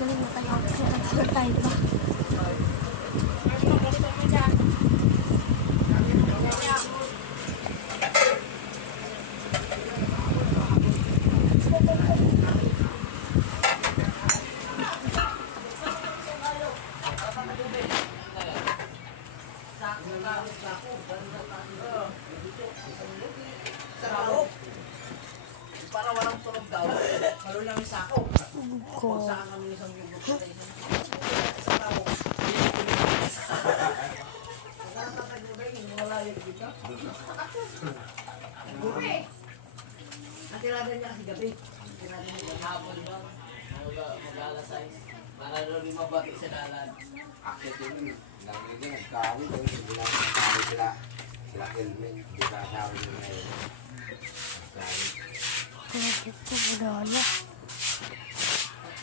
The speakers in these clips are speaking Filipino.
Magaling na tayo. Nag-start tayo, diba? Para walang tulog daw. Malo lang yung sako. Ko. Natiradan niya kasi gabi. Natiradan niya hapon ba? Mag-alas 6. Para doon yung mabati sa dalan. Actually, yun, dami din nagkawin lang nagkawin sila. Sila Kelvin. Hindi ba asawa nila. Bakit ko wala ko bibig ka. Ito, yun ang lumakaw yun. Mas compare yan.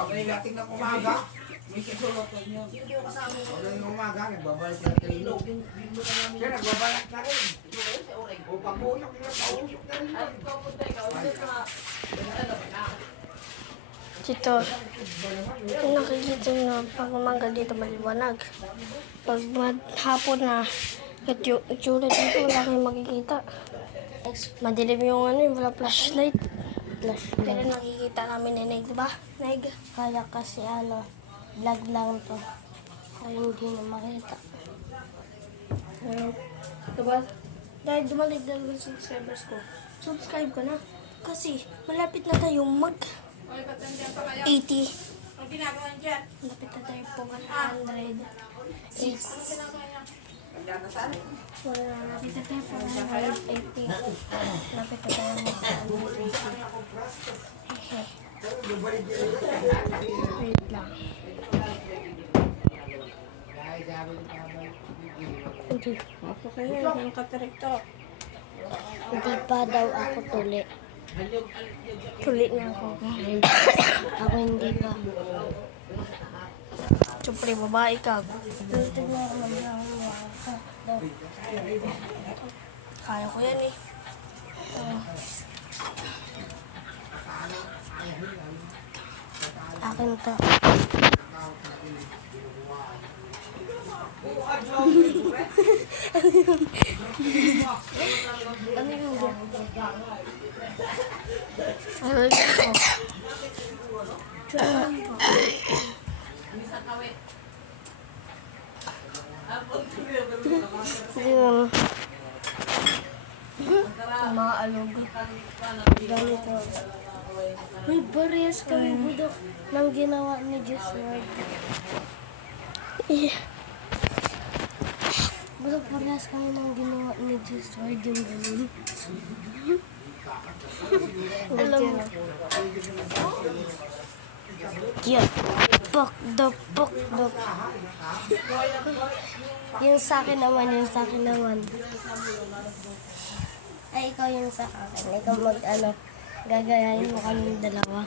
Pagkagating ng umaga. May kisulot yun. Hindi ko kasama. Wala yung umaga. Nagbabalik na rin. Na. Siya nagbabalik na rin. O pag-uyok nila, pausok na rin. Ay, ikaw po tayo. Ulit na. Ano? Dito, nakikita nyo pag umaga dito maliwanag. Pag hapon na, itsura dito, wala kayong makikita. Madilim yung ano, yung wala flashlight. Flashlight. Pero nakikita namin ni Neg, diba? Neg? Kaya kasi ano, vlog lang to. Kaya hindi na makita. Ayun. Diba? Dahil dumalig na subscribers ko, subscribe ko na. Kasi malapit na tayong mag 80. Ang ginagawa niyan? Malapit na tayo po 100. Is, wala, malapit na tayo po 180. Malapit na tayo mag 180. Okay. Wait lang. Hindi. Hindi pa daw ako tuli. Tuli na ako. ako hindi pa. Siyempre, babae ka. Tignan ko lang Kaya ko yan eh. Akin to. Ano yun? Ano yun? Diyan po. Yun. Mga alog. Ganito. May bariyas kami budok ng ginawa ni Diyos Lord. Yeah. Budok parehas kami ng ginawa ni Diyos Lord yung ganun. Alam mo. Yeah. Pok, the pok, the Yung sa akin naman, yung sa akin naman. Ay, ikaw yung sa akin. Ikaw mag, ano, gagayahin mo kaming dalawa.